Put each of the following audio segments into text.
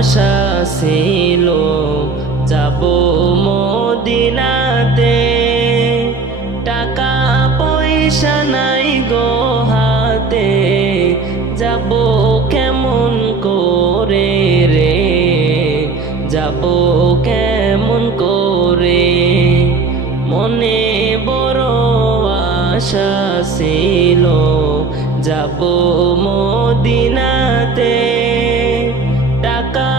আশা ছিল যাব মদিনাতে, টাকা পয়সা নাই গো হাতে, যাব কেমন করে রে, যাব কেমন করে। মনে বড় আশা ছিল যাব মদিনাতে, টাকা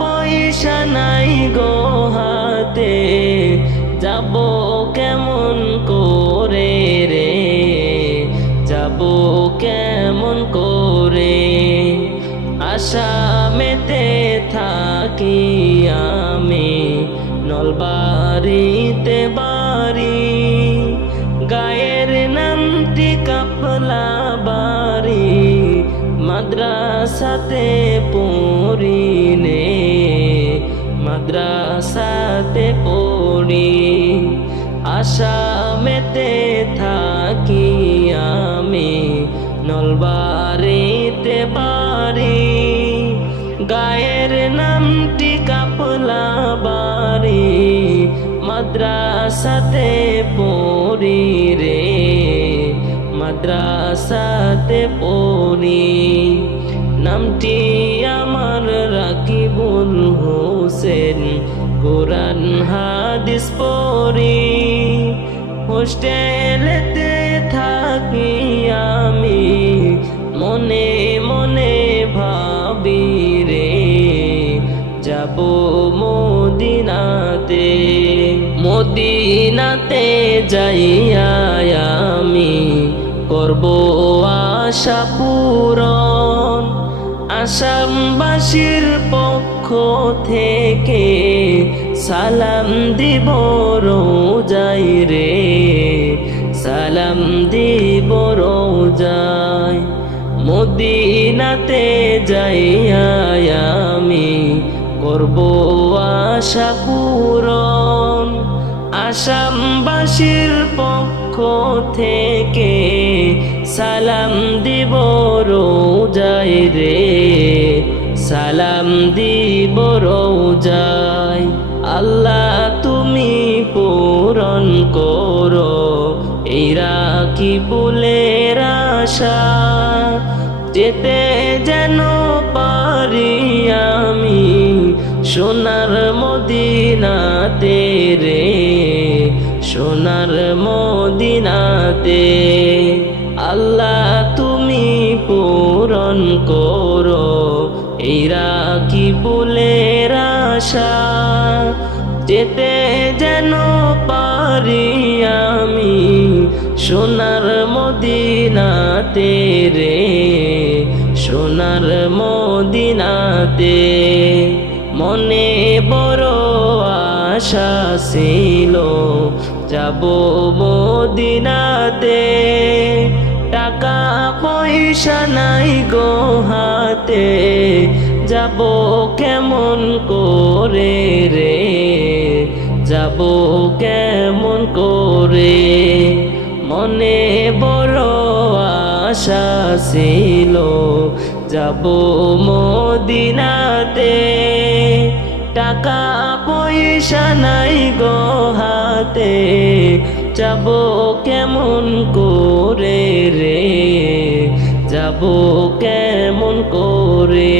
পয়সা নাই গো হাতে, যাব কেমন করে রে, যাব কেমন করে। আশা মেতে থাকি আমি নলবাড়িতে বাড়ি, গায়ের নামটি কাফলা বাড়ি, মাদ্রাসাতে পড়ি নে, মাদ্রাসাতে পড়ি। আশা মেতে থাকি আমি নলবাড়িতে বাড়ি, গায়ের নামটি কাফলা বাড়ি, মাদ্রাসাতে পড়ি রে, মাদ্রাসাতে পড়ি। নামটি আমার রাকিবুল হোসেন, কোরআন হাদিস পড়ি, হোস্টেলেতে থাকি আমি মনে মনে ভাবি রে, যাব মদিনাতে। মদিনাতে যাইয়া আমি করব আশা পূরণ, আসামবাসীর পক্ষ থেকে সালাম দিব রোজাই রে, সালাম দিব রোজাই। মদিনাতে যাইয়া আমি করব আশা পূরণ, আসামবাসীর পক্ষ থেকে সালাম দিব রোজাই রে, সালাম দিব রোজাই। আল্লাহ তুমি পূরণ করো এই রাকিবুলের আশা, যেতে যেন পারি আমি সোনার মদিনাতে রে, সোনার মদিনাতে। আল্লাহ তুমি পূরণ করো এই রাকিবুলের আশা, যেতে যেন পারি আমি সোনার মদিনাতে রে, সোনার মদিনাতে। মনে বড় আশা ছিল যাব মদিনাতে, টাকা পয়সা নাই গো হাতে, যাব কেমন করে রে, যাব কেমন করে। মনে বড় আশা ছিল যাব মদিনাতে, টাকা পয়সা নাই গো হাতে, যাব কেমন করে রে, যাব কেমন করে।